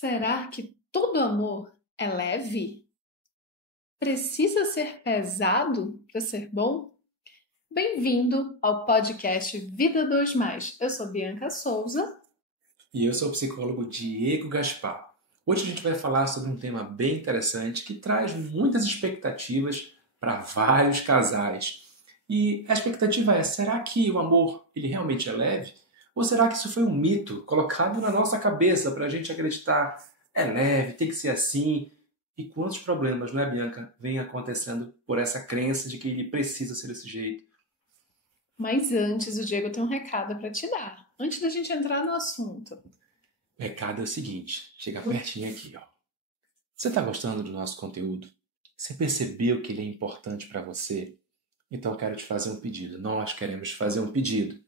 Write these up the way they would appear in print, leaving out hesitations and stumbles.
Será que todo amor é leve? Precisa ser pesado para ser bom? Bem-vindo ao podcast Vida 2 Mais. Eu sou Bianca Souza. E eu sou o psicólogo Diego Gaspar. Hoje a gente vai falar sobre um tema bem interessante que traz muitas expectativas para vários casais. E a expectativa é, será que o amor ele realmente é leve? Ou será que isso foi um mito colocado na nossa cabeça para a gente acreditar, é leve, tem que ser assim? E quantos problemas, não é, Bianca, vem acontecendo por essa crença de que ele precisa ser desse jeito? Mas antes, o Diego tem um recado para te dar. Antes da gente entrar no assunto. O recado é o seguinte, chega pertinho aqui, ó. Você está gostando do nosso conteúdo? Você percebeu que ele é importante para você? Então eu quero te fazer um pedido. Nós queremos te fazer um pedido.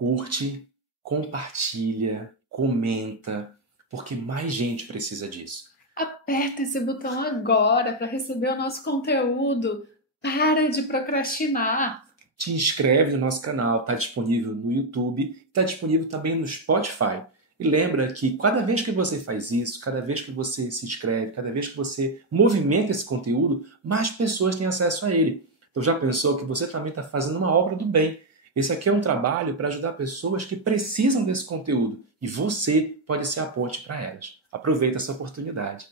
Curte, compartilha, comenta, porque mais gente precisa disso. Aperta esse botão agora para receber o nosso conteúdo. Para de procrastinar. Te inscreve no nosso canal, está disponível no YouTube, está disponível também no Spotify. E lembra que cada vez que você faz isso, cada vez que você se inscreve, cada vez que você movimenta esse conteúdo, mais pessoas têm acesso a ele. Então já pensou que você também está fazendo uma obra do bem? Esse aqui é um trabalho para ajudar pessoas que precisam desse conteúdo e você pode ser a ponte para elas. Aproveita essa oportunidade.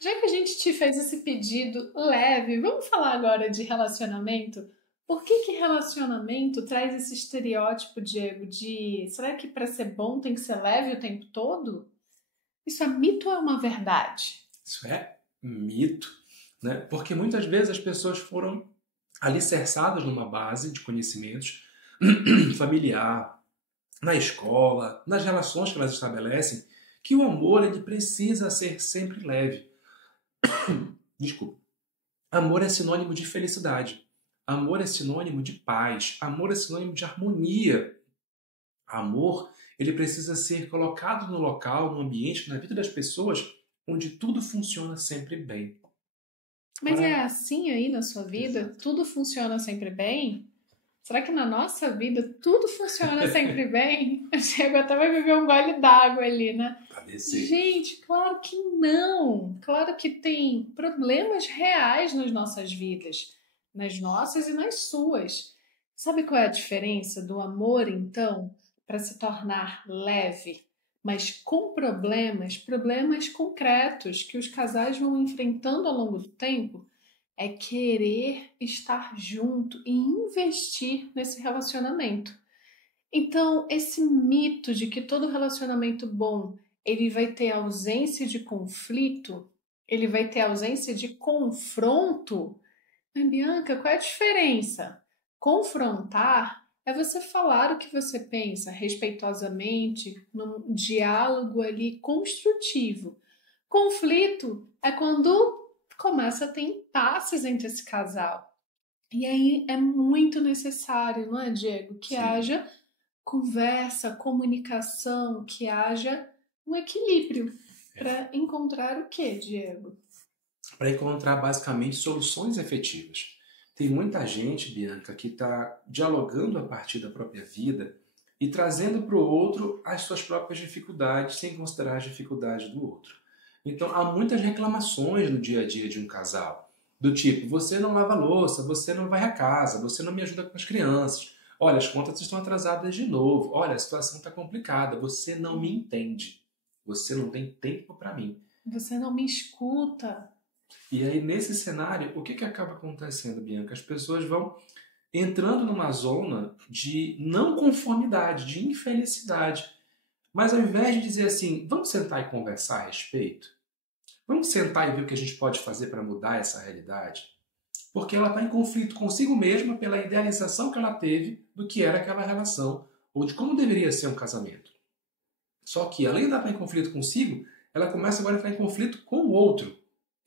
Já que a gente te fez esse pedido leve, vamos falar agora de relacionamento? Por que relacionamento traz esse estereótipo, Diego, de será que para ser bom tem que ser leve o tempo todo? Isso é mito ou é uma verdade? Isso é mito, né? Porque muitas vezes as pessoas foram alicerçadas numa base de conhecimentos familiar, na escola, nas relações que elas estabelecem, que o amor ele precisa ser sempre leve. Desculpa. Amor é sinônimo de felicidade. Amor é sinônimo de paz. Amor é sinônimo de harmonia. Amor, ele precisa ser colocado no local, no ambiente, na vida das pessoas, onde tudo funciona sempre bem. Mas é Ora, assim aí na sua vida? exato. Tudo funciona sempre bem? Será que na nossa vida tudo funciona sempre bem? Diego até vai beber um gole d'água ali, né? Padecer. Gente, claro que não. Claro que tem problemas reais nas nossas vidas, nas nossas e nas suas. Sabe qual é a diferença do amor, então, para se tornar leve, mas com problemas concretos que os casais vão enfrentando ao longo do tempo? É querer estar junto e investir nesse relacionamento. Então, esse mito de que todo relacionamento bom ele vai ter ausência de conflito, ele vai ter ausência de confronto. Mas, Bianca, qual é a diferença? Confrontar é você falar o que você pensa respeitosamente, num diálogo ali construtivo. Conflito é quando começa a ter impasses entre esse casal. E aí é muito necessário, não é, Diego, que Sim. haja conversa, comunicação, que haja um equilíbrio para encontrar o que, Diego? Para encontrar basicamente soluções efetivas. Tem muita gente, Bianca, que está dialogando a partir da própria vida e trazendo para o outro as suas próprias dificuldades, sem considerar as dificuldades do outro. Então, há muitas reclamações no dia a dia de um casal, do tipo, você não lava a louça, você não vai à casa, você não me ajuda com as crianças, olha, as contas estão atrasadas de novo, olha, a situação está complicada, você não me entende, você não tem tempo para mim. Você não me escuta. E aí, nesse cenário, o que, que acaba acontecendo, Bianca? As pessoas vão entrando numa zona de não conformidade, de infelicidade. Mas ao invés de dizer assim, vamos sentar e conversar a respeito, vamos sentar e ver o que a gente pode fazer para mudar essa realidade, porque ela está em conflito consigo mesma pela idealização que ela teve do que era aquela relação, ou de como deveria ser um casamento. Só que, além de estar em conflito consigo, ela começa agora a entrar em conflito com o outro.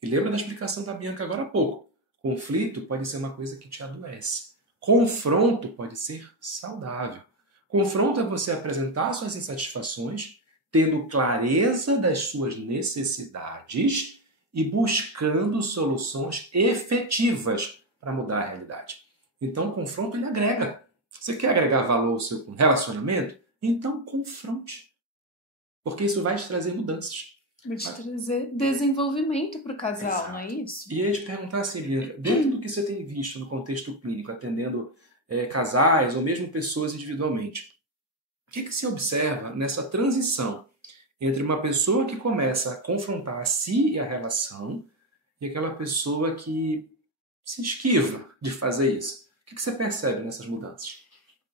E lembra da explicação da Bianca agora há pouco. Conflito pode ser uma coisa que te adoece. Confronto pode ser saudável. Confronto é você apresentar suas insatisfações, tendo clareza das suas necessidades e buscando soluções efetivas para mudar a realidade. Então, o confronto ele agrega. Você quer agregar valor ao seu relacionamento? Então, confronte. Porque isso vai te trazer mudanças. Vai te trazer desenvolvimento para o casal, Exato. não é isso? E eu ia te perguntar assim, Bianca, dentro do que você tem visto no contexto clínico, atendendo casais ou mesmo pessoas individualmente, o que se observa nessa transição entre uma pessoa que começa a confrontar a si e a relação e aquela pessoa que se esquiva de fazer isso? O que você percebe nessas mudanças?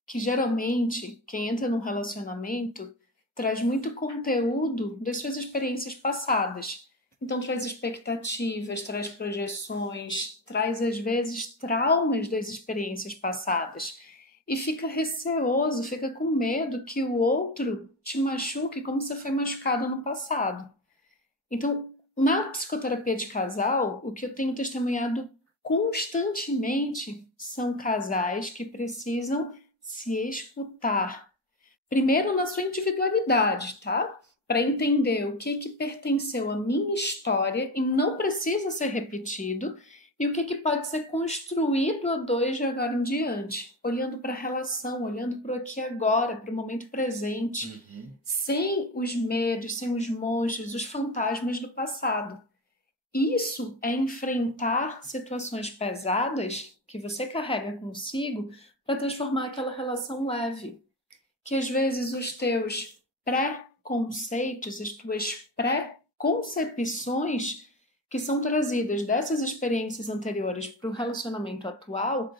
Que geralmente quem entra num relacionamento traz muito conteúdo das suas experiências passadas. Então traz expectativas, traz projeções, traz às vezes traumas das experiências passadas. E fica receoso, fica com medo que o outro te machuque como você foi machucado no passado. Então, na psicoterapia de casal, o que eu tenho testemunhado constantemente são casais que precisam se escutar. Primeiro na sua individualidade, tá? Para entender o que pertenceu à minha história e não precisa ser repetido, e o que pode ser construído a dois de agora em diante, olhando para a relação, olhando para o aqui e agora, para o momento presente, sem os medos, sem os monstros, os fantasmas do passado. Isso é enfrentar situações pesadas que você carrega consigo para transformar aquela relação leve. Que às vezes os teus pré-conceitos, as tuas pré-concepções que são trazidas dessas experiências anteriores para o relacionamento atual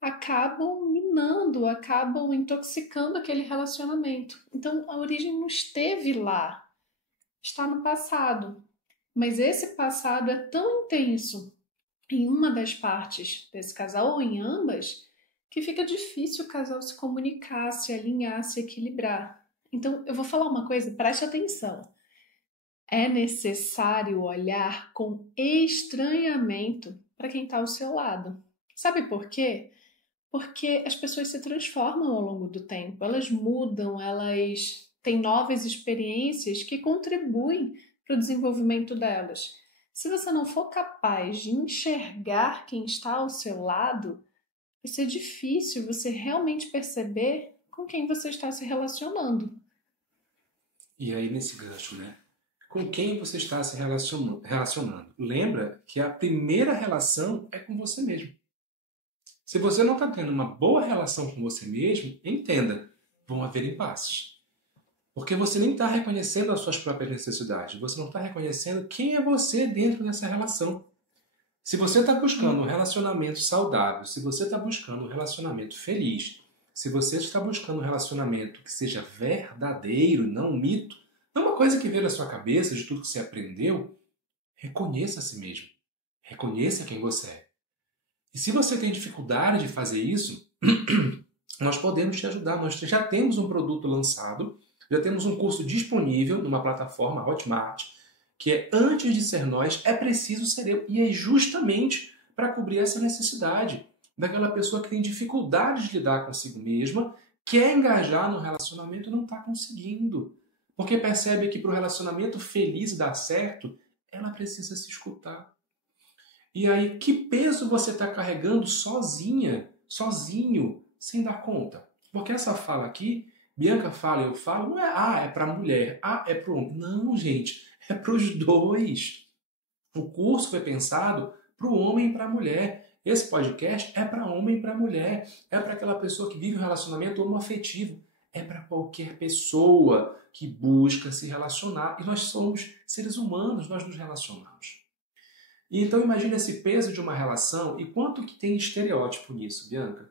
acabam minando, acabam intoxicando aquele relacionamento. Então a origem não esteve lá, está no passado. Mas esse passado é tão intenso em uma das partes desse casal ou em ambas que fica difícil o casal se comunicar, se alinhar, se equilibrar. Então, eu vou falar uma coisa, preste atenção. É necessário olhar com estranhamento para quem está ao seu lado. Sabe por quê? Porque as pessoas se transformam ao longo do tempo, elas mudam, elas têm novas experiências que contribuem para o desenvolvimento delas. Se você não for capaz de enxergar quem está ao seu lado, vai ser difícil você realmente perceber com quem você está se relacionando. E aí, nesse gancho, né? Com quem você está se relacionando? Lembra que a primeira relação é com você mesmo. Se você não está tendo uma boa relação com você mesmo, entenda, vão haver impasses. Porque você nem está reconhecendo as suas próprias necessidades. Você não está reconhecendo quem é você dentro dessa relação. Se você está buscando um relacionamento saudável, se você está buscando um relacionamento feliz, se você está buscando um relacionamento que seja verdadeiro, não um mito, não uma coisa que veio da sua cabeça, de tudo que você aprendeu, reconheça a si mesmo. Reconheça quem você é. E se você tem dificuldade de fazer isso, nós podemos te ajudar. Nós já temos um produto lançado, já temos um curso disponível numa plataforma Hotmart, que é Antes de Ser Nós, é preciso ser eu. E é justamente para cobrir essa necessidade daquela pessoa que tem dificuldade de lidar consigo mesma, quer engajar no relacionamento e não está conseguindo. Porque percebe que para o relacionamento feliz dar certo, ela precisa se escutar. E aí, que peso você está carregando sozinha, sozinho, sem dar conta? Porque essa fala aqui, Bianca fala, eu falo, não é é para a mulher, é para o homem. Não, gente, é para os dois. O curso foi pensado para o homem e para a mulher. Esse podcast é para homem e para mulher. É para aquela pessoa que vive um relacionamento homoafetivo. É para qualquer pessoa que busca se relacionar. E nós somos seres humanos, nós nos relacionamos. E então imagine esse peso de uma relação e quanto que tem estereótipo nisso, Bianca.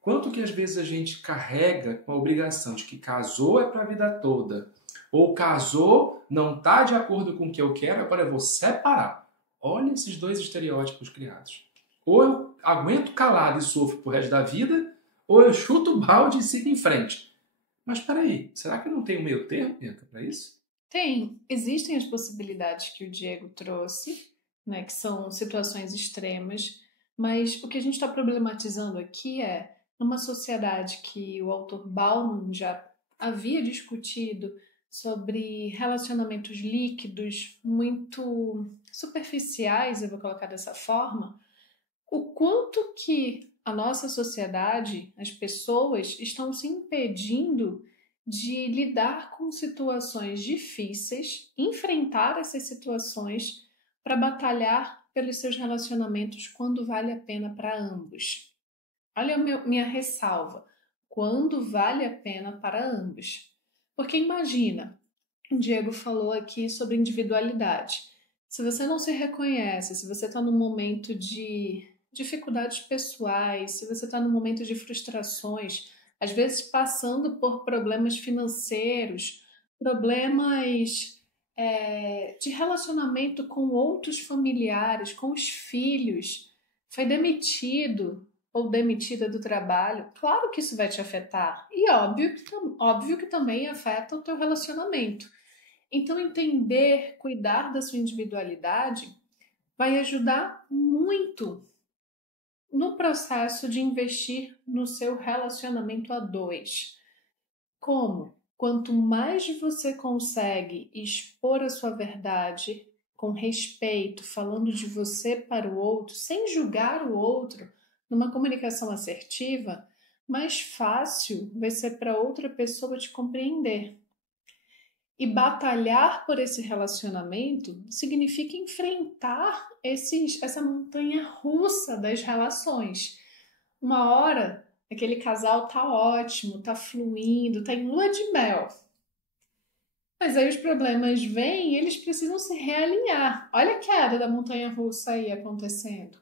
Quanto que às vezes a gente carrega com a obrigação de que casou é para a vida toda, ou casou, não está de acordo com o que eu quero, agora eu vou separar. Olha esses dois estereótipos criados. Ou eu aguento calado e sofro pro resto da vida, ou eu chuto o balde e sigo em frente. Mas peraí, será que não tem um meio termo, Bianca, para isso? Tem, existem as possibilidades que o Diego trouxe, né, que são situações extremas, mas o que a gente está problematizando aqui é, numa sociedade que o autor Bauman já havia discutido sobre relacionamentos líquidos, muito superficiais, eu vou colocar dessa forma, o quanto que a nossa sociedade, as pessoas, estão se impedindo de lidar com situações difíceis, enfrentar essas situações para batalhar pelos seus relacionamentos quando vale a pena para ambos. Olha minha ressalva, quando vale a pena para ambos. Porque imagina, o Diego falou aqui sobre individualidade. Se você não se reconhece, se você está num momento de dificuldades pessoais, se você está num momento de frustrações, às vezes passando por problemas financeiros, problemas de relacionamento com outros familiares, com os filhos, foi demitido ou demitida do trabalho, claro que isso vai te afetar. E óbvio que também afeta o teu relacionamento. Então, entender, cuidar da sua individualidade vai ajudar muito no processo de investir no seu relacionamento a dois. Como? Quanto mais você consegue expor a sua verdade com respeito, falando de você para o outro, sem julgar o outro, numa comunicação assertiva, mais fácil vai ser para outra pessoa te compreender. E batalhar por esse relacionamento significa enfrentar essa montanha russa das relações. Uma hora, aquele casal tá ótimo, tá fluindo, tá em lua de mel. Mas aí os problemas vêm e eles precisam se realinhar. Olha a queda da montanha russa aí acontecendo.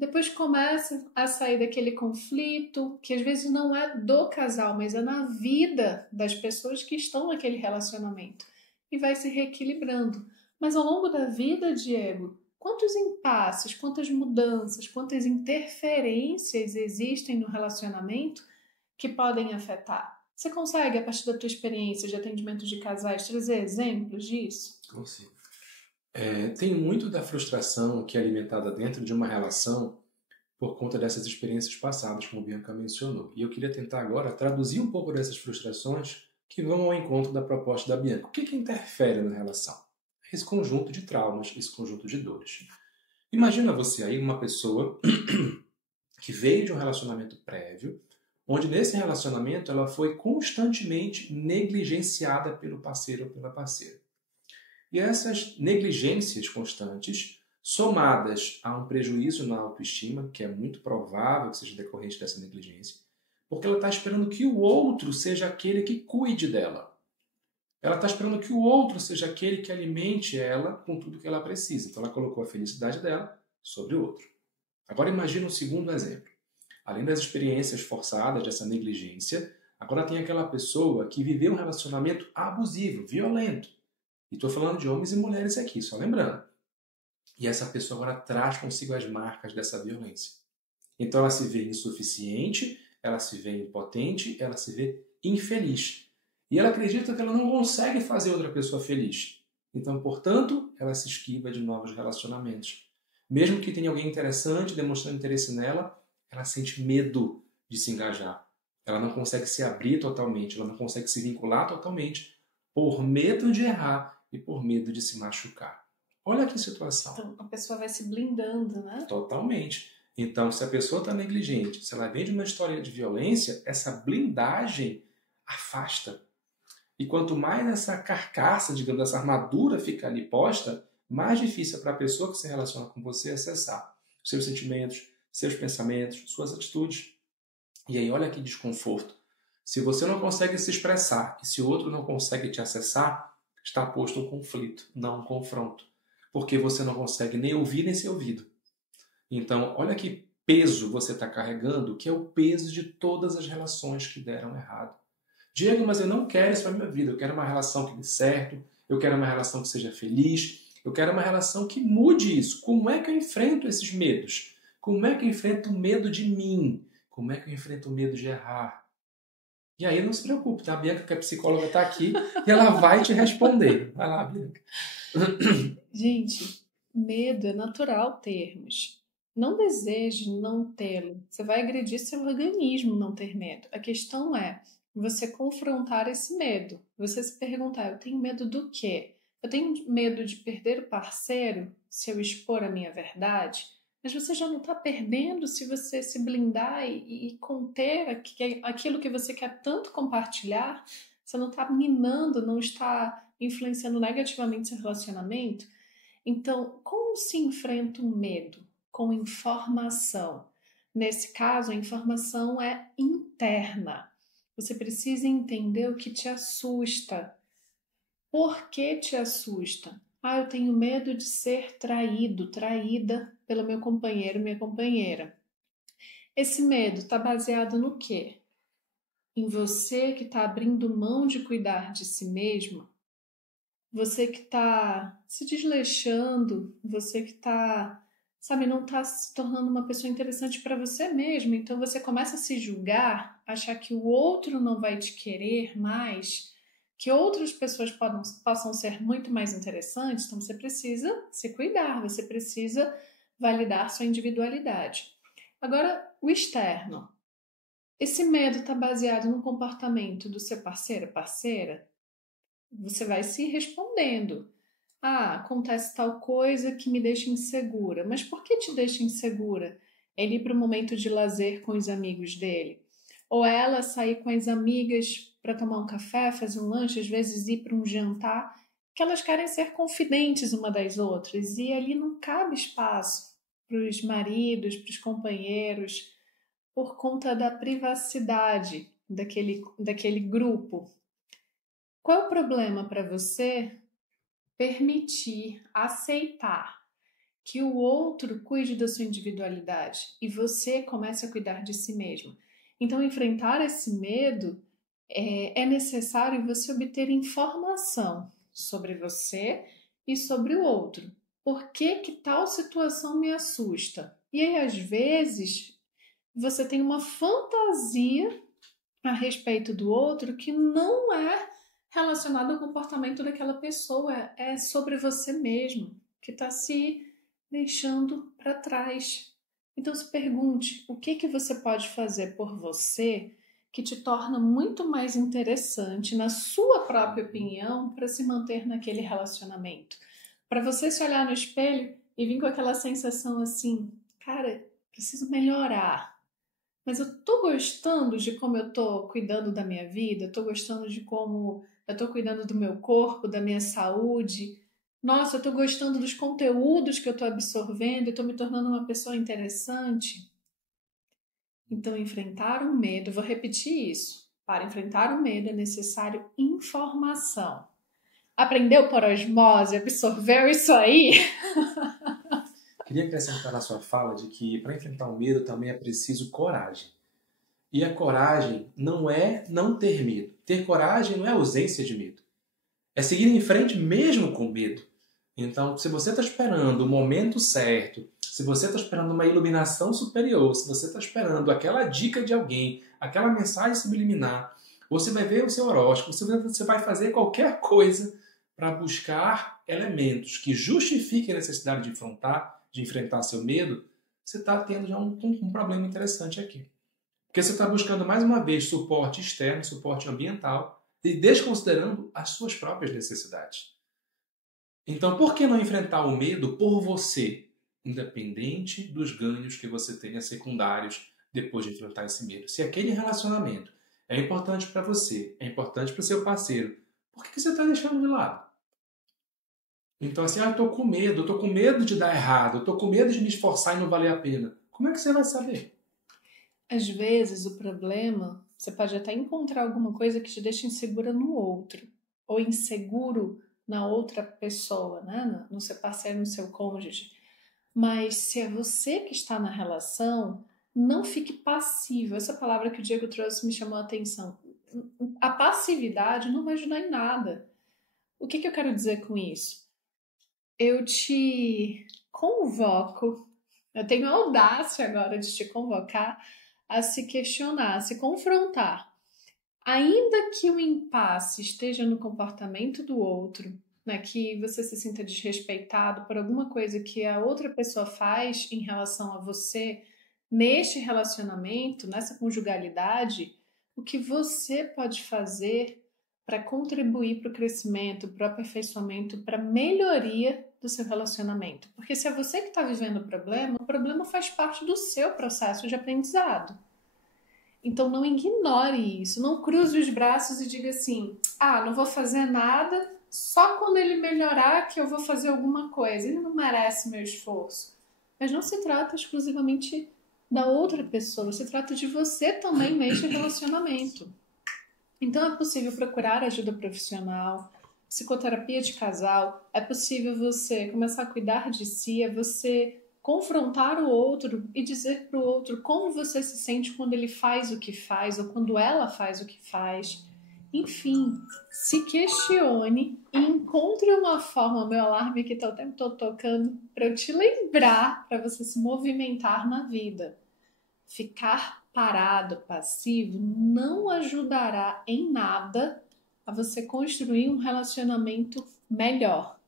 Depois começa a sair daquele conflito, que às vezes não é do casal, mas é na vida das pessoas que estão naquele relacionamento. E vai se reequilibrando. Mas ao longo da vida, Diego, quantos impasses, quantas mudanças, quantas interferências existem no relacionamento que podem afetar? Você consegue, a partir da tua experiência de atendimento de casais, trazer exemplos disso? Consigo. Tem muito da frustração que é alimentada dentro de uma relação por conta dessas experiências passadas, como a Bianca mencionou. E eu queria tentar agora traduzir um pouco dessas frustrações que vão ao encontro da proposta da Bianca. O que interfere na relação? Esse conjunto de traumas, esse conjunto de dores. Imagina você aí uma pessoa que veio de um relacionamento prévio, onde nesse relacionamento ela foi constantemente negligenciada pelo parceiro ou pela parceira. E essas negligências constantes, somadas a um prejuízo na autoestima, que é muito provável que seja decorrente dessa negligência, porque ela está esperando que o outro seja aquele que cuide dela. Ela está esperando que o outro seja aquele que alimente ela com tudo que ela precisa. Então ela colocou a felicidade dela sobre o outro. Agora imagina um segundo exemplo. Além das experiências forçadas dessa negligência, agora tem aquela pessoa que viveu um relacionamento abusivo, violento. E estou falando de homens e mulheres aqui, só lembrando. E essa pessoa agora traz consigo as marcas dessa violência. Então ela se vê insuficiente, ela se vê impotente, ela se vê infeliz. E ela acredita que ela não consegue fazer outra pessoa feliz. Então, portanto, ela se esquiva de novos relacionamentos. Mesmo que tenha alguém interessante demonstrando interesse nela, ela sente medo de se engajar. Ela não consegue se abrir totalmente, ela não consegue se vincular totalmente por medo de errar e por medo de se machucar. Olha que situação. Então, a pessoa vai se blindando, né? Totalmente. Então, se a pessoa está negligente, se ela vem de uma história de violência, essa blindagem afasta. E quanto mais essa carcaça, digamos, essa armadura fica ali posta, mais difícil é para a pessoa que se relaciona com você acessar seus sentimentos, seus pensamentos, suas atitudes. E aí, olha que desconforto. Se você não consegue se expressar e se o outro não consegue te acessar, está posto um conflito, não um confronto. Porque você não consegue nem ouvir nem ser ouvido. Então, olha que peso você está carregando, que é o peso de todas as relações que deram errado. Diego, mas eu não quero isso para a minha vida. Eu quero uma relação que dê certo, eu quero uma relação que seja feliz, eu quero uma relação que mude isso. Como é que eu enfrento esses medos? Como é que eu enfrento o medo de mim? Como é que eu enfrento o medo de errar? E aí não se preocupe, tá? A Bianca, que é psicóloga, está aqui e ela vai te responder. Vai lá, Bianca. Gente, medo é natural termos. Não deseje não tê-lo. Você vai agredir seu organismo não ter medo. A questão é você confrontar esse medo. Você se perguntar, eu tenho medo do quê? Eu tenho medo de perder o parceiro se eu expor a minha verdade? Mas você já não está perdendo se você se blindar e conter aquilo que você quer tanto compartilhar? Você não está minando, não está influenciando negativamente seu relacionamento? Então, como se enfrenta o medo? Com informação. Nesse caso, a informação é interna. Você precisa entender o que te assusta. Por que te assusta? Ah, eu tenho medo de ser traído, traída pelo meu companheiro, minha companheira. Esse medo está baseado no quê? Em você que está abrindo mão de cuidar de si mesmo, você que está se desleixando, você que está, sabe, não está se tornando uma pessoa interessante para você mesmo. Então você começa a se julgar, achar que o outro não vai te querer mais, que outras pessoas possam ser muito mais interessantes. Então você precisa se cuidar, você precisa validar sua individualidade. Agora, o externo. Esse medo está baseado no comportamento do seu parceiro, parceira? Você vai se respondendo. Ah, acontece tal coisa que me deixa insegura. Mas por que te deixa insegura? Ele ir para o momento de lazer com os amigos dele. Ou ela sair com as amigas para tomar um café, fazer um lanche, às vezes ir para um jantar, que elas querem ser confidentes uma das outras. E ali não cabe espaço para os maridos, para os companheiros, por conta da privacidade daquele grupo. Qual é o problema para você permitir, aceitar que o outro cuide da sua individualidade e você comece a cuidar de si mesmo? Então, enfrentar esse medo é necessário você obter informação sobre você e sobre o outro. Por que que tal situação me assusta? E aí, às vezes, você tem uma fantasia a respeito do outro que não é relacionado ao comportamento daquela pessoa, é sobre você mesmo, que está se deixando para trás. Então se pergunte, o que que você pode fazer por você que te torna muito mais interessante, na sua própria opinião, para se manter naquele relacionamento? Para você se olhar no espelho e vir com aquela sensação assim, cara, preciso melhorar. Mas eu tô gostando de como eu tô cuidando da minha vida, eu tô gostando de como eu tô cuidando do meu corpo, da minha saúde. Nossa, eu tô gostando dos conteúdos que eu tô absorvendo, eu tô me tornando uma pessoa interessante. Então, enfrentar o medo, vou repetir isso. Para enfrentar o medo é necessário informação. Aprendeu por osmose, absorveu isso aí? Queria acrescentar na sua fala de que para enfrentar o medo também é preciso coragem. E a coragem não é não ter medo. Ter coragem não é ausência de medo. É seguir em frente mesmo com medo. Então, se você está esperando o momento certo, se você está esperando uma iluminação superior, se você está esperando aquela dica de alguém, aquela mensagem subliminar, você vai ver o seu horóscopo, você vai fazer qualquer coisa para buscar elementos que justifiquem a necessidade de enfrentar seu medo, você está tendo já um problema interessante aqui. Porque você está buscando mais uma vez suporte externo, suporte ambiental, e desconsiderando as suas próprias necessidades. Então, por que não enfrentar o medo por você, independente dos ganhos que você tenha secundários depois de enfrentar esse medo? Se aquele relacionamento é importante para você, é importante para o seu parceiro, por que você está deixando de lado? Então, assim, eu estou com medo de dar errado, eu estou com medo de me esforçar e não valer a pena. Como é que você vai saber? Às vezes o problema, você pode até encontrar alguma coisa que te deixa insegura no outro, ou inseguro na outra pessoa, né? No seu parceiro, no seu cônjuge. Mas se é você que está na relação, não fique passivo. Essa palavra que o Diego trouxe me chamou a atenção. A passividade não vai ajudar em nada. O que eu quero dizer com isso? Eu te convoco, eu tenho a audácia agora de te convocar a se questionar, a se confrontar. Ainda que o impasse esteja no comportamento do outro, né, que você se sinta desrespeitado por alguma coisa que a outra pessoa faz em relação a você, neste relacionamento, nessa conjugalidade, o que você pode fazer para contribuir para o crescimento, para o aperfeiçoamento, para a melhoria do seu relacionamento? Porque se é você que está vivendo o problema faz parte do seu processo de aprendizado. Então não ignore isso, não cruze os braços e diga assim, não vou fazer nada, só quando ele melhorar que eu vou fazer alguma coisa. Ele não merece meu esforço. Mas não se trata exclusivamente da outra pessoa, se trata de você também neste relacionamento. Então é possível procurar ajuda profissional, psicoterapia de casal, é possível você começar a cuidar de si, é você confrontar o outro e dizer para o outro como você se sente quando ele faz o que faz ou quando ela faz o que faz. Enfim, se questione e encontre uma forma, meu alarme que está o tempo todo tocando, para eu te lembrar, para você se movimentar na vida. Ficar parado, passivo, não ajudará em nada a você construir um relacionamento melhor.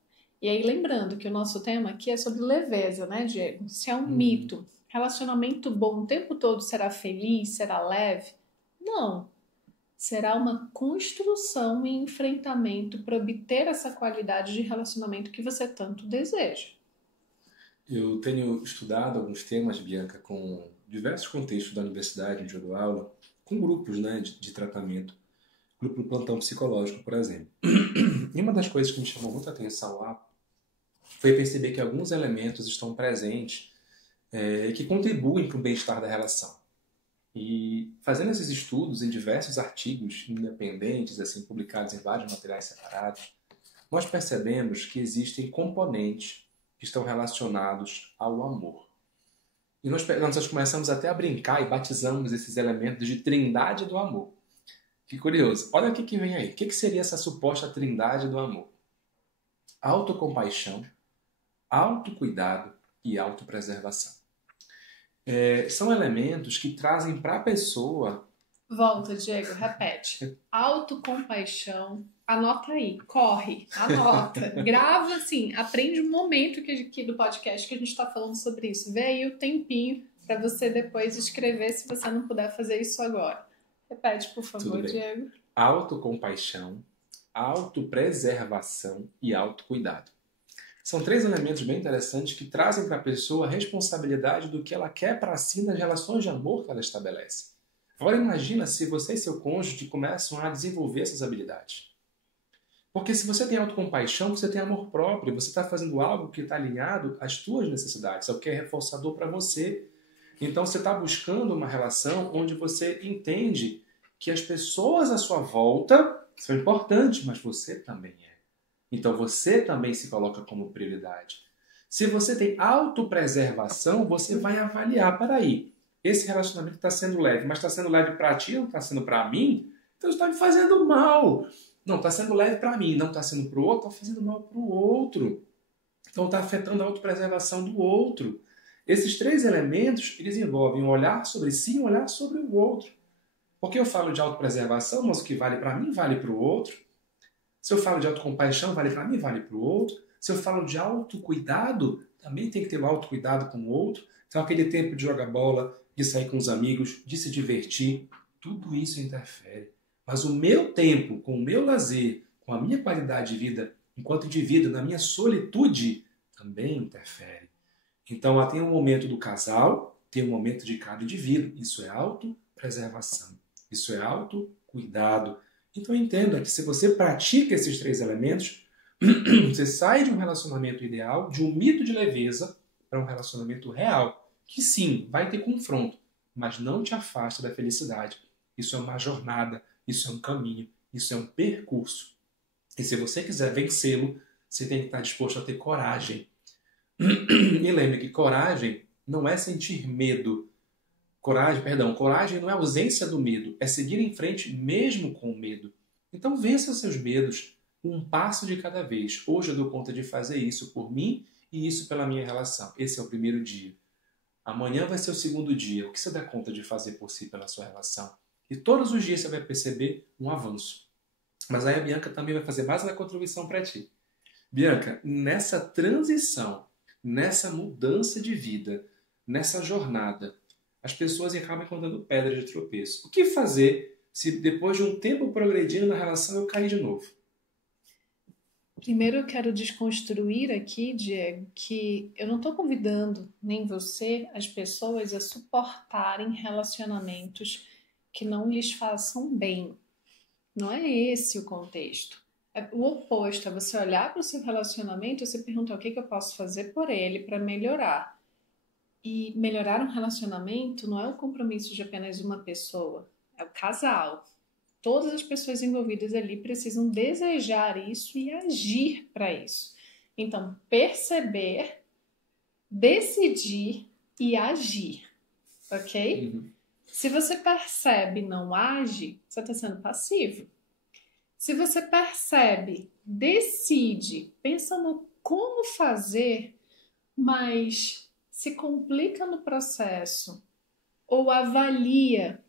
E aí, lembrando que o nosso tema aqui é sobre leveza, né, Diego? Se é um mito. Relacionamento bom o tempo todo será feliz, será leve? Não. Será uma construção e enfrentamento para obter essa qualidade de relacionamento que você tanto deseja. Eu tenho estudado alguns temas, Bianca, com diversos contextos da universidade onde eu dou aula, com grupos, né, de tratamento, grupo de plantão psicológico, por exemplo. E uma das coisas que me chamou muita atenção lá foi perceber que alguns elementos estão presentes que contribuem para o bem-estar da relação. E fazendo esses estudos em diversos artigos independentes, assim, publicados em vários materiais separados, nós percebemos que existem componentes que estão relacionados ao amor. E nós começamos até a brincar e batizamos esses elementos de trindade do amor. Que curioso. Olha o que vem aí. O que seria essa suposta trindade do amor? Autocompaixão, autocuidado e autopreservação. São elementos que trazem para a pessoa... Volta, Diego, repete. Autocompaixão, anota aí, corre, anota, grava assim, aprende um momento aqui do podcast que a gente está falando sobre isso. Vê aí o tempinho para você depois escrever se você não puder fazer isso agora. Repete, por favor, Diego. Autocompaixão, autopreservação e autocuidado. São 3 elementos bem interessantes que trazem para a pessoa a responsabilidade do que ela quer para si nas relações de amor que ela estabelece. Agora imagina se você e seu cônjuge começam a desenvolver essas habilidades. Porque se você tem autocompaixão, você tem amor próprio, você está fazendo algo que está alinhado às suas necessidades, ao que é reforçador para você. Então você está buscando uma relação onde você entende que as pessoas à sua volta são importantes, mas você também é. Então você também se coloca como prioridade. Se você tem autopreservação, você vai avaliar, peraí, esse relacionamento está sendo leve, mas está sendo leve para ti, não está sendo para mim? Então está me fazendo mal. Não, está sendo leve para mim, não está sendo para o outro, está fazendo mal para o outro. Então está afetando a autopreservação do outro. Esses 3 elementos, eles envolvem um olhar sobre si e um olhar sobre o outro. Porque eu falo de autopreservação, mas o que vale para mim, vale para o outro. Se eu falo de autocompaixão, vale para mim, vale para o outro. Se eu falo de autocuidado, também tem que ter um autocuidado com o outro. Então aquele tempo de jogar bola, de sair com os amigos, de se divertir, tudo isso interfere. Mas o meu tempo, com o meu lazer, com a minha qualidade de vida, enquanto indivíduo, na minha solitude, também interfere. Então tem um momento do casal, tem um momento de cada indivíduo. Isso é autopreservação. Isso é autocuidado. Então entenda que se você pratica esses 3 elementos, você sai de um relacionamento ideal, de um mito de leveza, para um relacionamento real, que sim, vai ter confronto, mas não te afasta da felicidade. Isso é uma jornada, isso é um caminho, isso é um percurso. E se você quiser vencê-lo, você tem que estar disposto a ter coragem. E lembre que coragem não é sentir medo. Coragem não é ausência do medo, é seguir em frente mesmo com o medo. Então vença seus medos, um passo de cada vez. Hoje eu dou conta de fazer isso por mim e isso pela minha relação. Esse é o primeiro dia. Amanhã vai ser o segundo dia. O que você dá conta de fazer por si pela sua relação? E todos os dias você vai perceber um avanço. Mas aí a Bianca também vai fazer mais uma contribuição para ti. Bianca, nessa transição, nessa mudança de vida, nessa jornada, as pessoas acabam encontrando pedra de tropeço. O que fazer se depois de um tempo progredindo na relação eu cair de novo? Primeiro eu quero desconstruir aqui, Diego, que eu não estou convidando nem você, as pessoas, a suportarem relacionamentos que não lhes façam bem. Não é esse o contexto. É o oposto, é você olhar para o seu relacionamento e você perguntar o que eu posso fazer por ele para melhorar. E melhorar um relacionamento não é o compromisso de apenas uma pessoa, é o casal. Todas as pessoas envolvidas ali precisam desejar isso e agir para isso. Então, perceber, decidir e agir, ok? Uhum. Se você percebe e não age, você está sendo passivo. Se você percebe, decide, pensa no como fazer, mas se complica no processo ou avalia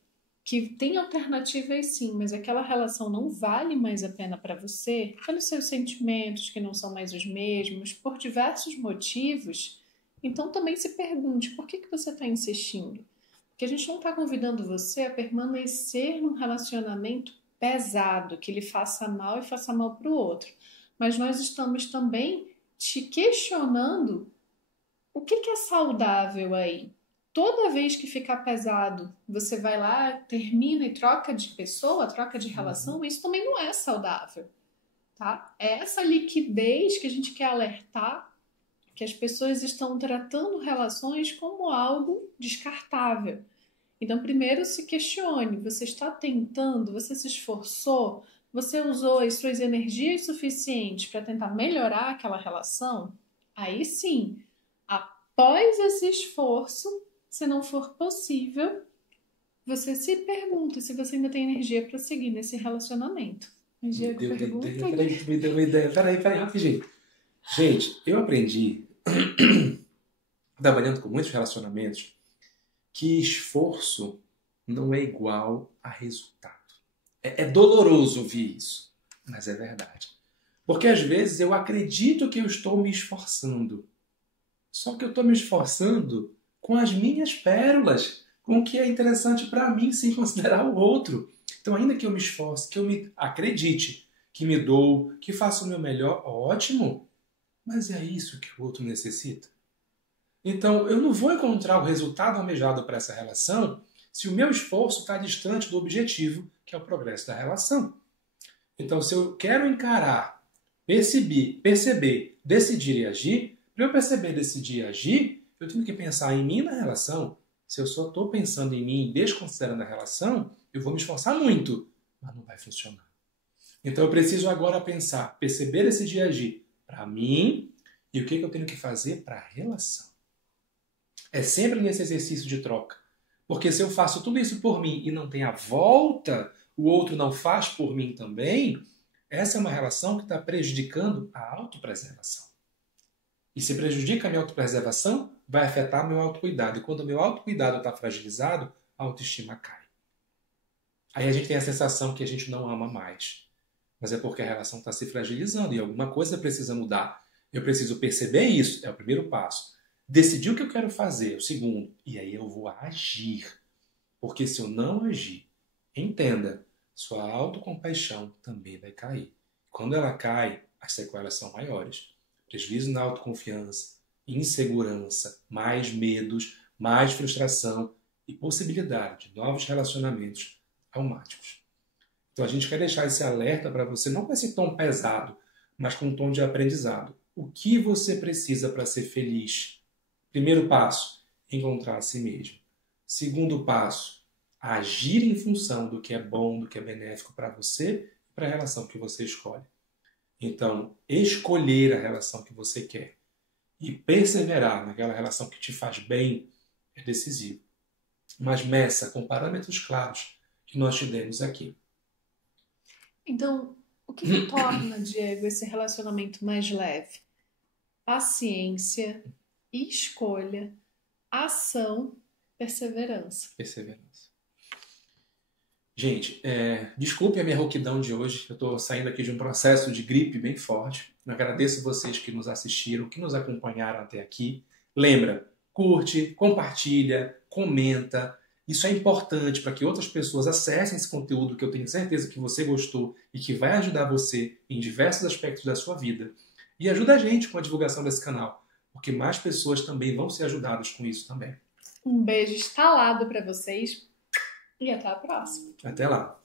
que tem alternativas sim, mas aquela relação não vale mais a pena para você, pelos seus sentimentos que não são mais os mesmos, por diversos motivos, então também se pergunte por que você está insistindo. Porque a gente não está convidando você a permanecer num relacionamento pesado, que lhe faça mal e faça mal para o outro. Mas nós estamos também te questionando o que é saudável aí. Toda vez que ficar pesado, você vai lá, termina e troca de pessoa, troca de relação, isso também não é saudável, tá? É essa liquidez que a gente quer alertar, que as pessoas estão tratando relações como algo descartável. Então, primeiro se questione, você está tentando, você se esforçou, você usou as suas energias suficientes para tentar melhorar aquela relação? Aí sim, após esse esforço, se não for possível, você se pergunta se você ainda tem energia para seguir nesse relacionamento. Mas, Me Diego, deu uma pergunta ideia, aí. peraí, tu me deu uma ideia. Peraí, rapidinho. Gente, eu aprendi, trabalhando com muitos relacionamentos, que esforço não é igual a resultado. É doloroso ouvir isso, mas é verdade. Porque às vezes eu acredito que eu estou me esforçando. Só que eu estou me esforçando com as minhas pérolas, com o que é interessante para mim, sem considerar o outro. Então, ainda que eu me esforce, que eu me acredite, que me dou, que faça o meu melhor, ótimo. Mas é isso que o outro necessita. Então, eu não vou encontrar o resultado almejado para essa relação se o meu esforço está distante do objetivo, que é o progresso da relação. Então, se eu quero encarar, perceber, decidir e agir, para eu perceber, decidir e agir, eu tenho que pensar em mim na relação. Se eu só estou pensando em mim e desconsiderando a relação, eu vou me esforçar muito, mas não vai funcionar. Então, eu preciso agora pensar, perceber, decidir e agir para mim e o que eu tenho que fazer para a relação. É sempre nesse exercício de troca. Porque se eu faço tudo isso por mim e não tem a volta, o outro não faz por mim também, essa é uma relação que está prejudicando a autopreservação. E se prejudica a minha autopreservação, vai afetar meu autocuidado. E quando o meu autocuidado está fragilizado, a autoestima cai. Aí a gente tem a sensação que a gente não ama mais. Mas é porque a relação está se fragilizando e alguma coisa precisa mudar. Eu preciso perceber isso, é o primeiro passo. Decidir o que eu quero fazer, o segundo. E aí eu vou agir. Porque se eu não agir, entenda, sua autocompaixão também vai cair. Quando ela cai, as sequelas são maiores. Prejuízo na autoconfiança, insegurança, mais medos, mais frustração e possibilidade de novos relacionamentos traumáticos. Então a gente quer deixar esse alerta para você, não com esse tom pesado, mas com um tom de aprendizado. O que você precisa para ser feliz? Primeiro passo, encontrar a si mesmo. Segundo passo, agir em função do que é bom, do que é benéfico para você e para a relação que você escolhe. Então, escolher a relação que você quer e perseverar naquela relação que te faz bem é decisivo. Mas meça com parâmetros claros que nós te demos aqui. Então, o que torna, Diego, esse relacionamento mais leve? Paciência, escolha, ação, perseverança. Perseverança. Gente, desculpe a minha rouquidão de hoje. Eu estou saindo aqui de um processo de gripe bem forte. Eu agradeço vocês que nos assistiram, que nos acompanharam até aqui. Lembra, curte, compartilha, comenta. Isso é importante para que outras pessoas acessem esse conteúdo que eu tenho certeza que você gostou e que vai ajudar você em diversos aspectos da sua vida. E ajuda a gente com a divulgação desse canal, porque mais pessoas também vão ser ajudadas com isso também. Um beijo estalado para vocês. E até a próxima. Até lá.